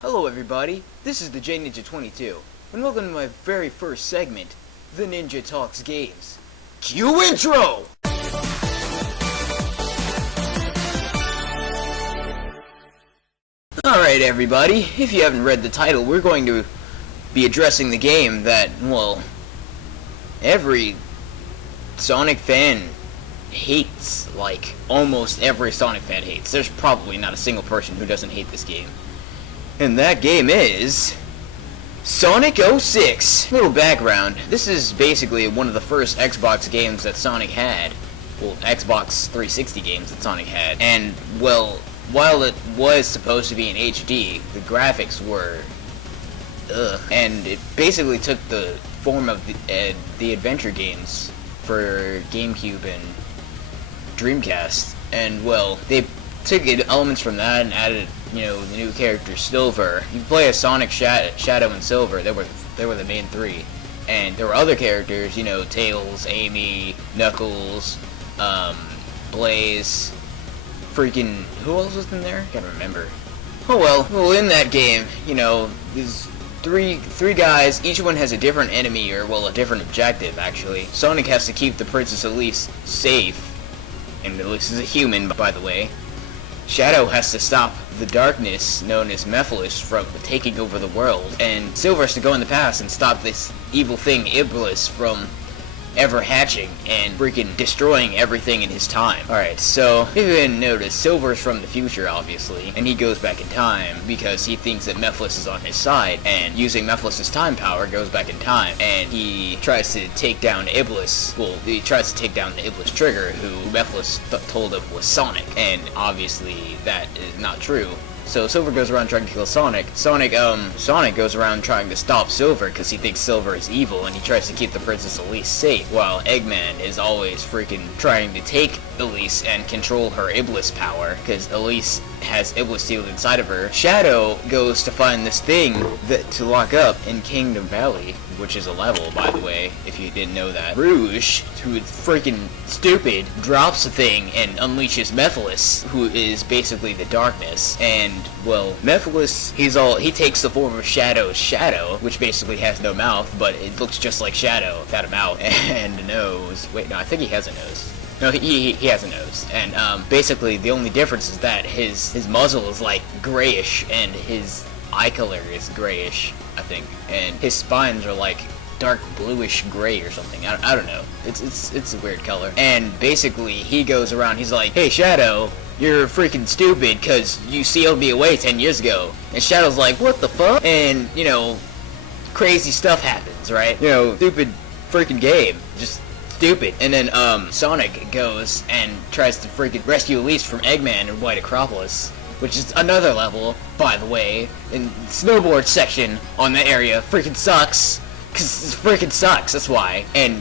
Hello everybody, this is the J Ninja 22, and welcome to my very first segment, The Ninja Talks Games. Cue intro! Alright everybody, if you haven't read the title, we're going to be addressing the game that, well, every Sonic fan hates. Like, almost every Sonic fan hates. There's probably not a single person who doesn't hate this game. And that game is Sonic 06. Little background. This is basically one of the first Xbox games that Sonic had. Well, Xbox 360 games that Sonic had. And, well, while it was supposed to be in HD, the graphics were and it basically took the form of the adventure games for GameCube and Dreamcast. And, well, they took elements from that and added, you know, the new character Silver. You play as Sonic, Shadow, and Silver. They were the main three, and there were other characters, you know, Tails, Amy, Knuckles, Blaze, freaking who else was in there? I can't remember. Oh well, in that game, you know, there's three guys. Each one has a different enemy, or well, a different objective actually. Sonic has to keep the Princess Elise safe, and Elise is a human, by the way. Shadow has to stop the darkness known as Mephiles from taking over the world, and Silver has to go in the past and stop this evil thing Iblis from ever hatching and freaking destroying everything in his time. Alright, so if you didn't notice, Silver's from the future, obviously, and he goes back in time because he thinks that Mephiles is on his side, and using Mephiles' time power goes back in time, and he tries to take down Iblis. Well, he tries to take down the Iblis trigger, who Mephiles told him was Sonic, and obviously that is not true. So Silver goes around trying to kill Sonic. Sonic goes around trying to stop Silver because he thinks Silver is evil, and he tries to keep the Princess Elise safe, while Eggman is always freaking trying to take Elise and control her Iblis power, because Elise has Iblis sealed inside of her. Shadow goes to find this thing to lock up in Kingdom Valley, which is a level, by the way, if you didn't know that. Rouge, who is freaking stupid, drops the thing and unleashes Mephiles, who is basically the darkness. And, well, Mephiles, he takes the form of Shadow's Shadow, which basically has no mouth, but it looks just like Shadow without a mouth and a nose. Wait, no, I think he has a nose. No, he has a nose, and basically the only difference is that his muzzle is like grayish, and his eye color is grayish, I think, and his spines are like dark bluish gray or something. I don't know. It's a weird color. And basically he goes around. He's like, "Hey Shadow, you're freaking stupid because you sealed me away 10 years ago." And Shadow's like, "What the fuck?" And you know, crazy stuff happens, right? You know, stupid freaking game, just stupid. And then Sonic goes and tries to freaking rescue Elise from Eggman in White Acropolis, which is another level, by the way, and snowboard section on the area freaking sucks, because it freaking sucks, that's why. And,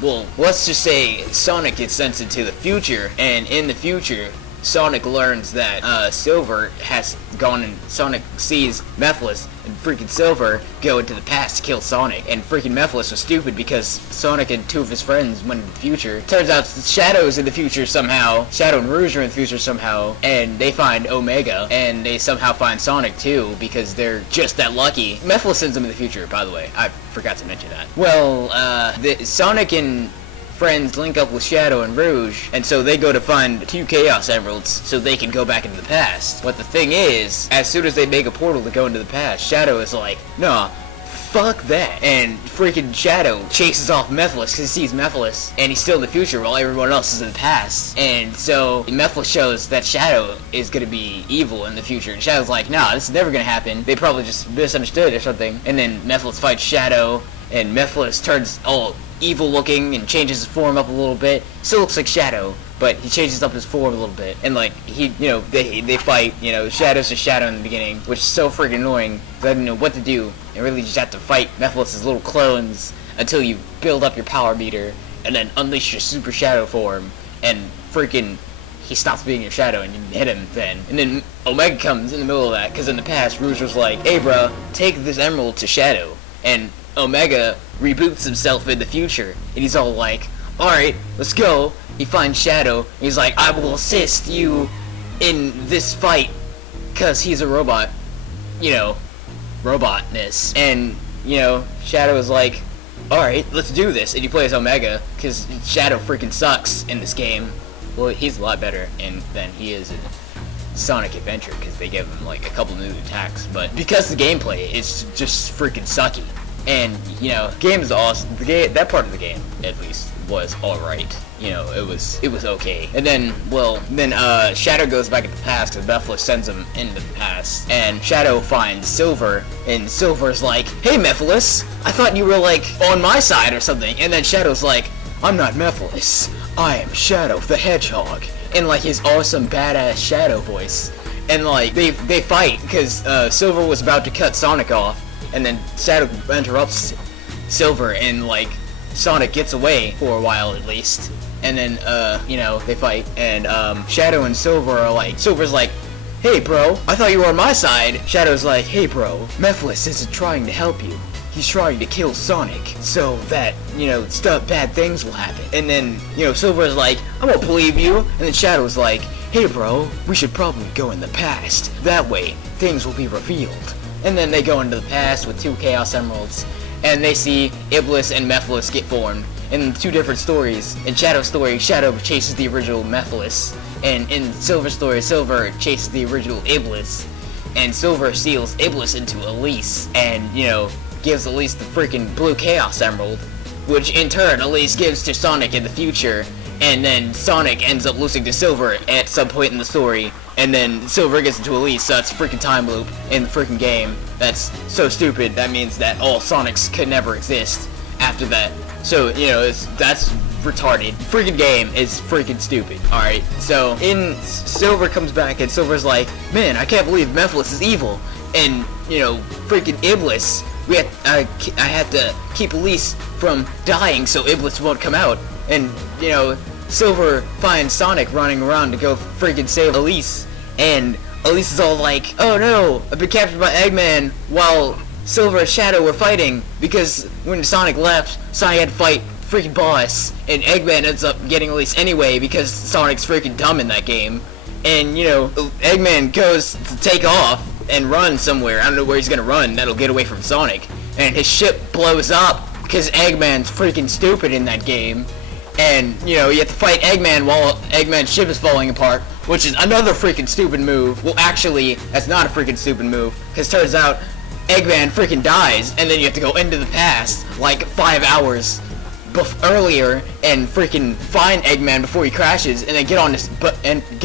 well, let's just say Sonic gets sent into the future, and in the future, Sonic learns that, Silver has gone, and Sonic sees Mephiles and freaking Silver go into the past to kill Sonic, and freaking Mephiles was stupid because Sonic and two of his friends went into the future. Turns out Shadow's in the future somehow, Shadow and Rouge are in the future somehow, and they find Omega, and they somehow find Sonic too, because they're just that lucky. Mephiles sends them in the future, by the way. I forgot to mention that. Well, Sonic and friends link up with Shadow and Rouge, and so they go to find 2 Chaos Emeralds so they can go back into the past. But the thing is, as soon as they make a portal to go into the past, Shadow is like, "Nah, fuck that." And freaking Shadow chases off Mephiles because he sees Mephiles, and he's still in the future while everyone else is in the past. And so Mephiles shows that Shadow is gonna be evil in the future, and Shadow's like, "Nah, this is never gonna happen. They probably just misunderstood or something." And then Mephiles fights Shadow, and Mephiles turns all evil looking and changes his form up a little bit. Still looks like Shadow, but he changes up his form a little bit. And like, he, you know, they fight, you know, Shadow's just Shadow in the beginning, which is so freaking annoying, because I didn't know what to do. And really just have to fight Mephiles' little clones until you build up your power meter, and then unleash your Super Shadow form, and freaking he stops being your Shadow, and you hit him then. And then Omega comes in the middle of that, because in the past, Rouge was like, "Hey bro, take this emerald to Shadow." And Omega reboots himself in the future, and he's all like, "Alright, let's go." He finds Shadow, and he's like, "I will assist you in this fight," because he's a robot. you know, robotness. And, you know, Shadow is like, alright, let's do this. And you play as Omega, because Shadow freaking sucks in this game. Well, he's a lot better than he is in Sonic Adventure, because they give him, like, a couple new attacks. But because the gameplay is just freaking sucky. And, you know, game is awesome. That part of the game, at least, was alright. You know, it was okay. And then, Shadow goes back in the past because Mephiles sends him into the past. And Shadow finds Silver, and Silver's like, hey Mephiles, I thought you were, like, on my side or something. And then Shadow's like, I'm not Mephiles, I am Shadow the Hedgehog. In, like, his awesome, badass Shadow voice. And, like, they fight because Silver was about to cut Sonic off. And then Shadow interrupts Silver, and, like, Sonic gets away for a while at least. And then, you know, they fight, and, Shadow and Silver are like, Silver's like, hey bro, I thought you were on my side. Shadow's like, hey bro, Mephiles isn't trying to help you. He's trying to kill Sonic, so that, you know, bad things will happen. And then, you know, Silver's like, I won't believe you. And then Shadow's like, hey bro, we should probably go in the past. That way, things will be revealed. And then they go into the past with 2 Chaos Emeralds, and they see Iblis and Mephiles get formed in 2 different stories. In Shadow's story, Shadow chases the original Mephiles, and in Silver's story, Silver chases the original Iblis, and Silver seals Iblis into Elise, and, you know, gives Elise the freaking blue Chaos Emerald, which in turn Elise gives to Sonic in the future, and then Sonic ends up losing to Silver at some point in the story, and then Silver gets into Elise, so it's a freaking time loop in the freaking game. That's so stupid. That means that all Sonics could never exist after that. So, you know, that's retarded. Freaking game is freaking stupid. Alright, so Silver comes back, and Silver's like, man, I can't believe Mephiles is evil. And, you know, freaking Iblis, I had to keep Elise from dying so Iblis won't come out. And, you know, Silver finds Sonic running around to go freaking save Elise, and Elise is all like, oh no, I've been captured by Eggman while Silver and Shadow were fighting, because when Sonic left, Sonic had to fight freaking boss, and Eggman ends up getting Elise anyway because Sonic's freaking dumb in that game. And, you know, Eggman goes to take off and run somewhere. I don't know where he's gonna run that'll get away from Sonic, and his ship blows up because Eggman's freaking stupid in that game. And, you know, you have to fight Eggman while Eggman's ship is falling apart, which is another freaking stupid move. Well, actually, that's not a freaking stupid move, because turns out Eggman freaking dies, and then you have to go into the past, like 5 hours earlier, and freaking find Eggman before he crashes, and then get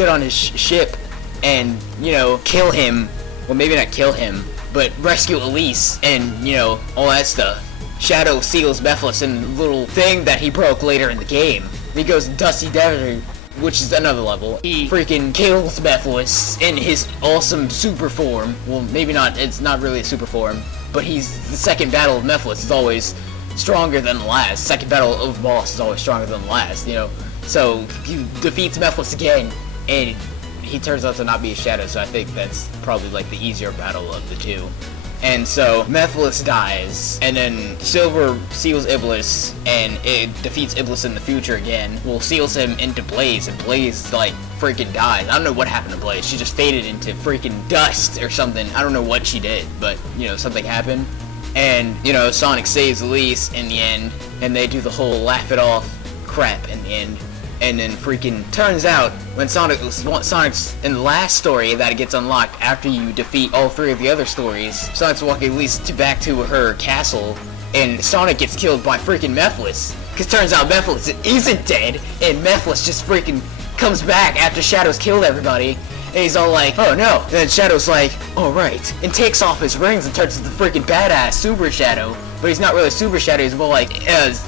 on his ship, and, you know, kill him. Well, maybe not kill him, but rescue Elise, and, you know, all that stuff. Shadow seals Mephiles in a little thing that he broke later in the game. He goes Dusty Desert, which is another level. He freaking kills Mephiles in his awesome super form. Well, maybe not, it's not really a super form, but the second battle of Mephiles is always stronger than the last. Second battle of the boss is always stronger than the last, you know. So, he defeats Mephiles again, and he turns out to not be a Shadow, so I think that's probably like the easier battle of the two. And so Mephiles dies, and then Silver seals Iblis, and it defeats Iblis in the future again. Well, seals him into Blaze, and Blaze, like, freaking dies. I don't know what happened to Blaze. She just faded into freaking dust or something. I don't know what she did, but, you know, something happened. And, you know, Sonic saves Elise in the end, and they do the whole laugh it off crap in the end. And then freaking turns out when Sonic's in the last story that it gets unlocked after you defeat all 3 of the other stories, Sonic's walking Elise back to her castle, and Sonic gets killed by freaking Mephiles. Cause turns out Mephiles isn't dead, and Mephiles just freaking comes back after Shadow's killed everybody, and he's all like, oh no. And then Shadow's like, alright, and takes off his rings and turns into the freaking badass Super Shadow. But he's not really Super Shadow, he's more like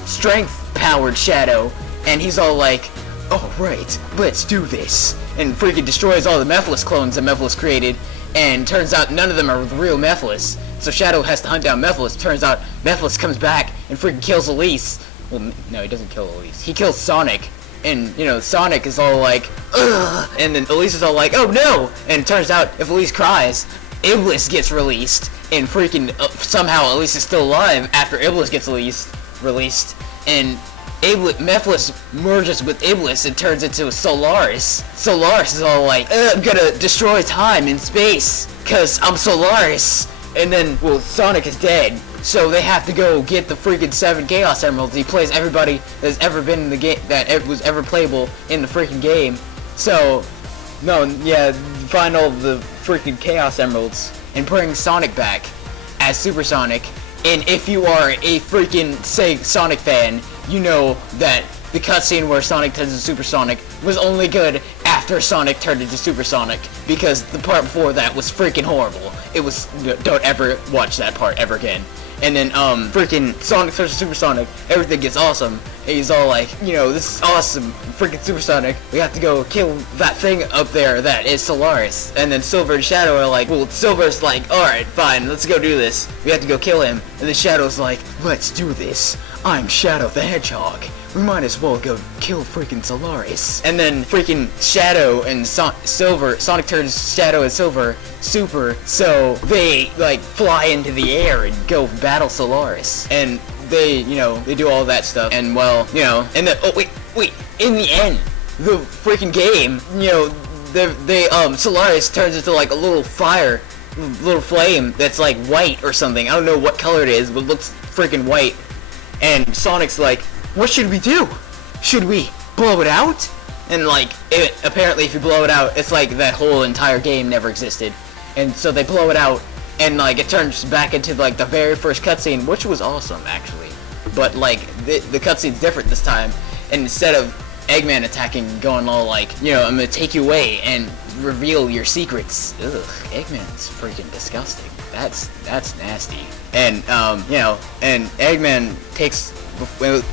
strength-powered Shadow. And he's all like, alright, let's do this. And freaking destroys all the Mephiles clones that Mephiles created. And turns out none of them are the real Mephiles. So Shadow has to hunt down Mephiles. Turns out Mephiles comes back and freaking kills Elise. Well, no, he doesn't kill Elise. He kills Sonic. And, you know, Sonic is all like, ugh. And then Elise is all like, oh no. And it turns out if Elise cries, Iblis gets released. And freaking somehow Elise is still alive after Iblis gets released. And Mephiles merges with Iblis and turns into Solaris. Solaris is all like, I'm gonna destroy time and space, cause I'm Solaris. And then, well, Sonic is dead, so they have to go get the freaking 7 Chaos Emeralds. He plays everybody that's ever been in the game, that was ever playable in the freaking game. So, no, yeah, find all the freaking Chaos Emeralds and bring Sonic back as Super Sonic. And if you are a freaking, say, Sonic fan, you know that the cutscene where Sonic turns into Super Sonic was only good after Sonic turned into Super Sonic, because the part before that was freaking horrible. It was, don't ever watch that part ever again. And then, freaking Sonic turns to Super Sonic, everything gets awesome, and he's all like, you know, this is awesome, freaking Super Sonic, we have to go kill that thing up there that is Solaris. And then Silver and Shadow are like, well, Silver's like, alright, fine, let's go do this, we have to go kill him. And then Shadow's like, let's do this, I'm Shadow the Hedgehog, we might as well go kill freaking Solaris. And then freaking Shadow and Sonic turns Shadow and Silver super, so they like fly into the air and go battle Solaris. And they, you know, they do all that stuff. And well, you know, and then, oh wait, in the end, the freaking game, you know, Solaris turns into like a little flame that's like white or something. I don't know what color it is, but it looks freaking white. And Sonic's like, what should we do? Should we blow it out? And like, apparently if you blow it out, it's like that whole entire game never existed. And so they blow it out, and like it turns back into like the very first cutscene, which was awesome actually. But like the cutscene's different this time, and instead of Eggman attacking, going all like, you know, I'm gonna take you away and reveal your secrets. Ugh, Eggman's freaking disgusting. That's nasty. And you know, and Eggman takes,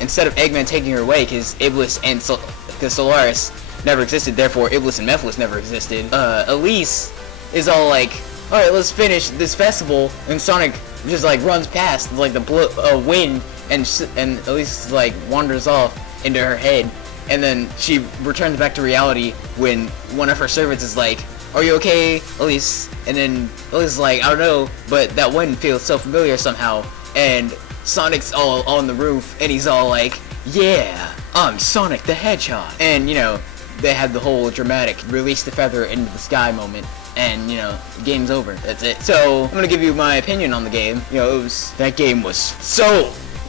instead of Eggman taking her away, because Iblis and Solaris never existed, therefore Iblis and Mephiles never existed. Elise is all like, alright, let's finish this festival, and Sonic just like runs past like the wind, and Elise like wanders off into her head, and then she returns back to reality when one of her servants is like, are you okay, Elise? And then Elise is like, I don't know, but that wind feels so familiar somehow. And Sonic's all on the roof, and he's all like, yeah, I'm Sonic the Hedgehog. And, you know, they had the whole dramatic release the feather into the sky moment, and, you know, the game's over. That's it. So, I'm gonna give you my opinion on the game. You know, that game was so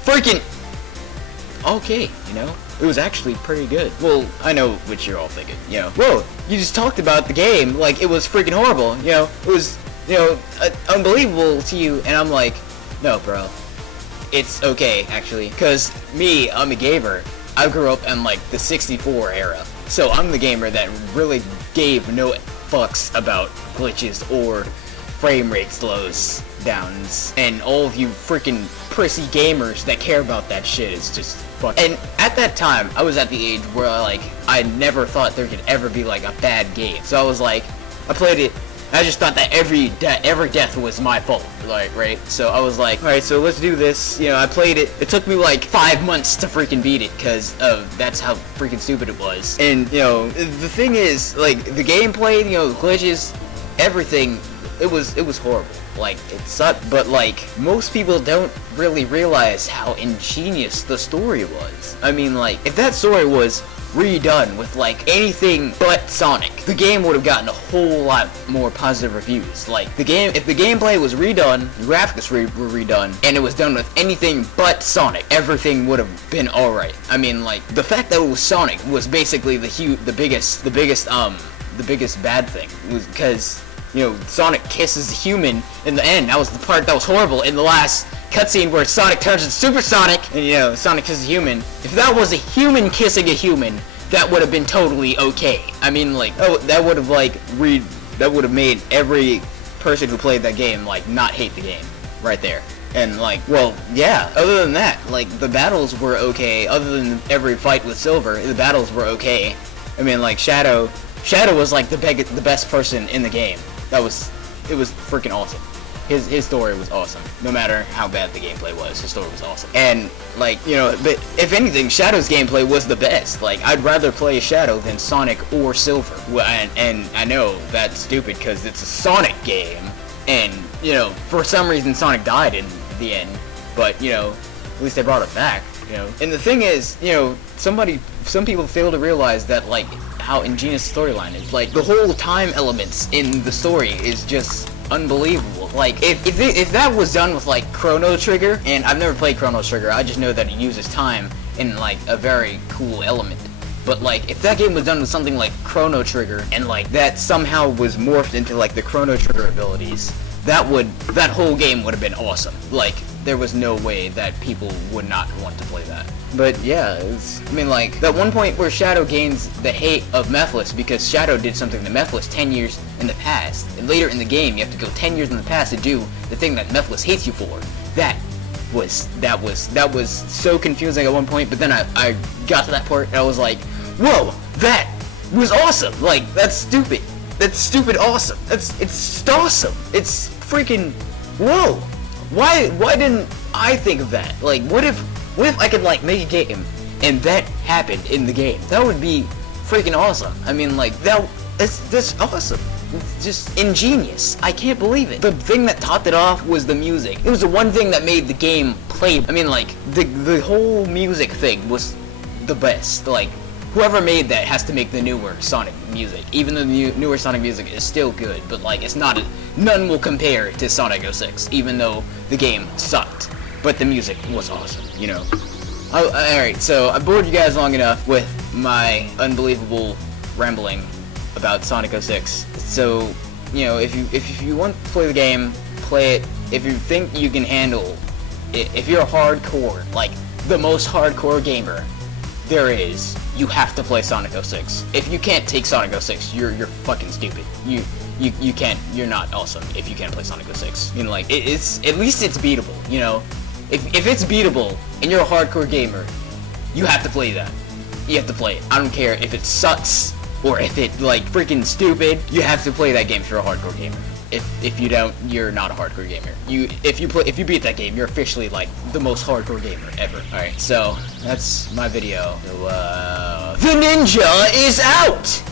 freaking okay, you know? It was actually pretty good. Well, I know what you're all thinking, you know. Whoa, you just talked about the game like it was freaking horrible, you know? It was, you know, unbelievable to you, and I'm like, no, bro. It's okay, actually. Because me, I'm a gamer. I grew up in, like, the 64 era. So I'm the gamer that really gave no fucks about glitches or frame rate slows downs. And all of you freaking prissy gamers that care about that shit is just fuck. And at that time, I was at the age where, like, I never thought there could ever be, like, a bad game. So I was like, I played it, I just thought that every death was my fault, like, right? So I was like, alright, so let's do this. You know, I played it. It took me like 5 months to freaking beat it, because that's how freaking stupid it was. And, you know, the thing is, like, the gameplay, you know, glitches, everything, it was horrible. Like, it sucked, but, like, most people don't really realize how ingenious the story was. I mean, like, if that story was redone with like anything but Sonic, the game would have gotten a whole lot more positive reviews. Like, the game, if the gameplay was redone, the graphics were redone, and it was done with anything but Sonic, everything would have been alright. I mean, like, the fact that it was Sonic was basically the biggest bad thing, was because, you know, Sonic kisses a human in the end. That was the part that was horrible in the last cutscene where Sonic turns into Super Sonic, and, you know, Sonic kisses a human. If that was a human kissing a human, that would have been totally okay. I mean, like, oh, that would have, like, that would have made every person who played that game, like, not hate the game, right there. And, like, well, yeah, other than that, like, the battles were okay. Other than every fight with Silver, the battles were okay. I mean, like, Shadow was, like, the best person in the game. It was freaking awesome. His story was awesome. No matter how bad the gameplay was, his story was awesome. And, like, you know, but if anything, Shadow's gameplay was the best. Like, I'd rather play Shadow than Sonic or Silver. Well, and I know that's stupid because it's a Sonic game, and, you know, for some reason Sonic died in the end. But, you know, at least they brought it back. you know. And the thing is, you know, some people fail to realize that, like, how ingenious the storyline is. Like, the whole time elements in the story is just unbelievable. Like, if that was done with, like, Chrono Trigger, and I've never played Chrono Trigger, I just know that it uses time in, like, a very cool element. But, like, if that game was done with something like Chrono Trigger, and, like, that somehow was morphed into, like, the Chrono Trigger abilities, that whole game would have been awesome. Like, there was no way that people would not want to play that. But yeah, I mean, like, that one point where Shadow gains the hate of Mephiles because Shadow did something to Mephiles 10 years in the past, and later in the game you have to go 10 years in the past to do the thing that Mephiles hates you for. That was so confusing at one point, but then I got to that part and I was like, whoa, that was awesome. Like, that's stupid. That's stupid awesome. It's awesome. It's freaking, whoa. Why didn't I think of that? Like, what if I could, like, make a game and that happened in the game? That would be freaking awesome. I mean, like, that's awesome. It's just ingenious. I can't believe it. The thing that topped it off was the music. It was the one thing that made the game play. I mean, like, the whole music thing was the best. Like, whoever made that has to make the newer Sonic music. Even though the newer Sonic music is still good, but, like, it's not, none will compare to Sonic 06, even though the game sucked. But the music was awesome, you know. Alright, so I bored you guys long enough with my unbelievable rambling about Sonic 06. So, you know, if you want to play the game, play it. If you think you can handle it, if you're a hardcore, like, the most hardcore gamer there is, you have to play Sonic 06. If you can't take Sonic 06, you're fucking stupid. You can't, you're not awesome if you can't play Sonic 06. I mean, like, it's, at least it's beatable, you know? If it's beatable, and you're a hardcore gamer, you have to play that. You have to play it. I don't care if it sucks, or if it, like, freaking stupid, you have to play that game if you're a hardcore gamer. If you don't, you're not a hardcore gamer. If you beat that game, you're officially, like, the most hardcore gamer ever. Alright, so, that's my video. So, the ninja is out!